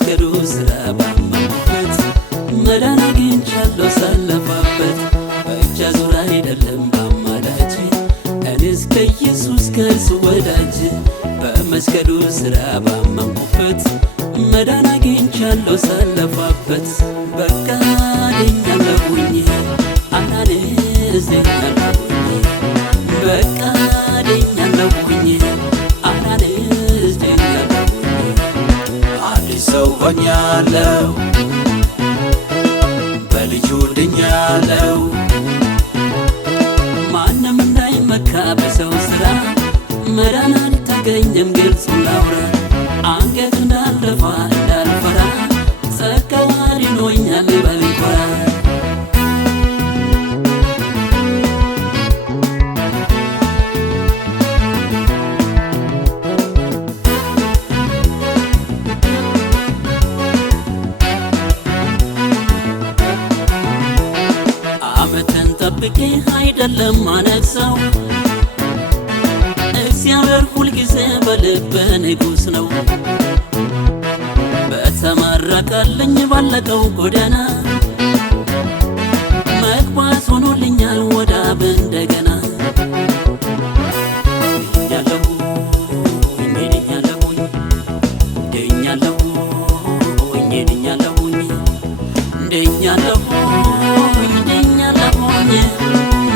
በመስቀሉ ስራ ባመንኩበት መዳን አግኝቻለሁ ሳለፋበት በእጅ አዙር አይደለም በአማላጅ እኔስ ከኢየሱስ ከእርሱ ወዳጅ በመስቀሉ ስራ ባመንኩበት መዳን አግኝቻለሁ ሳለፋበት በቃ ድኛለሁኝ አናንስ ድኛለሁኝ በቃ ድኛለሁኝ አናንስ ድኛለሁኝ አዲስ ሰው ሆኛለሁ በልጁ ድኛለሁ ማንም እንዳይመካ በሰው ስራ መዳን አልተገኘም ግልጹን ላውራ አንገት እንዳልደፋ እንዳልፈራ ጸጋው አድኖኛል በልኮራ ዓመትን ጠብቄ አይደለም ማነግሰው እግዚአብሔር ሁልጊዜ በልብ ንጉሥ ነው በተመረቀልኝ ባለቀው ጎዳና መግባት ሆኖልኛል ወደ አብ እንደገና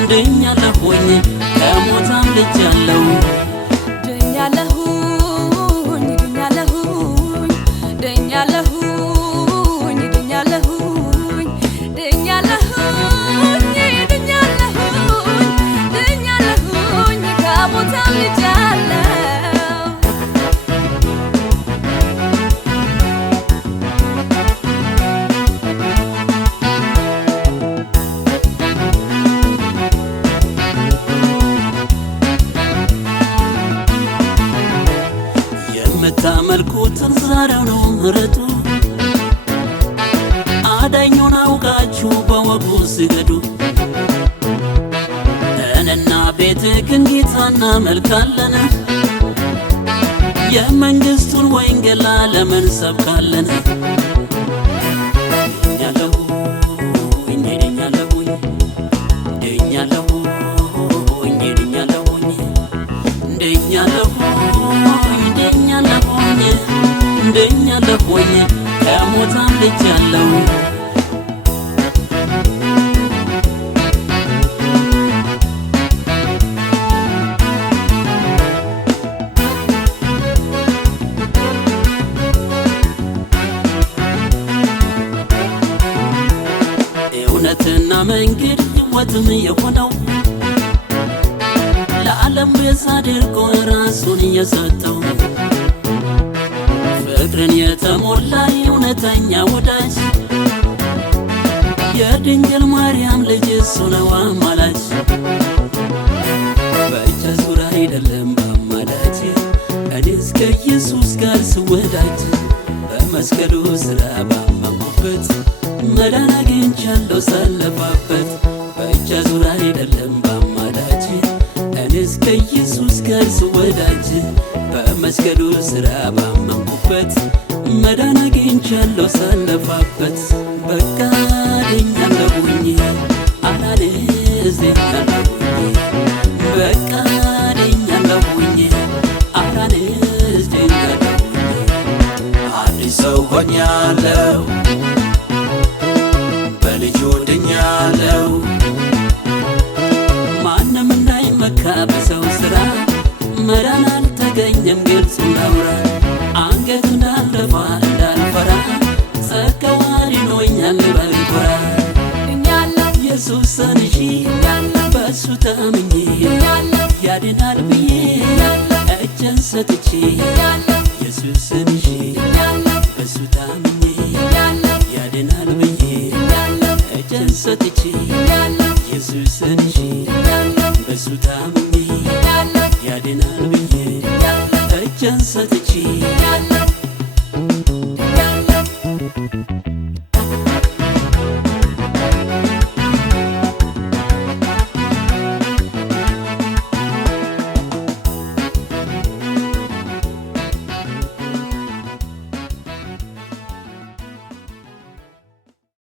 ድኛለሁኝ ከሞት አምልጫለሁ የምታመልኩትን ዛሬው ነው ምሕረቱ አዳኙን አውቃችሁ በወጉ ስገዱ እኔና ቤቴ ግን ጌታ እናመልካለን የመንግሥቱን ወንጌል ለዓለምን ሰብካለን ድኛለሁኝ ከሞት አምልጫለሁ እውነትና መንገድ ሕይወትም የሆነው ለዓለም ቤዛ አድርጎ ራሱን የሰጠው ፍቅርን የተሞላ እውነተኛ ወዳጅ የድንግል ማርያም ልጅ እሱ ነው አማላጅ በእጅ አዙር አይደለም በአማላጅ እኔስ ከኢየሱስ ጋር ስወዳጅ በመስቀሉ ስራ ባመንኩበት መዳን አግኝቻለሁ ሳለፋበት በእጅ አዙር አይደለም በአማላጅ እኔስ ከኢየሱስ ጋር ስወዳጅ በመስቀሉ ስራ ባመንኩበት መዳን አግኝቻለሁ ሳለፋበት በቃ ድኛለሁኝ አናንስ ድኛለሁኝ በቃ ድኛለሁኝ አናንስ ድኛለሁኝ አዲስ ሰው ሆኛለሁ በልጁ ድኛለሁ ማንም እንዳይመካ በሰው ስራ መዳን አልተገኘም ግልጹን ላውራ አንገት እንዳልደፋ እንዳልፈራ ጸጋው አድኖኛል በልኮራ ኢየሱስን ይዤ በእሱ ታምኜ ያድናል ብዬ እጄን ሰጥቼ ኢየሱስን ይዤ በእሱ ታምኜ ያድናል ብዬ እጄን ሰጥቼ ኢየሱስን ይዤ በእሱ ታምኜ ያድናል ብዬ እጄን ሰጥቼ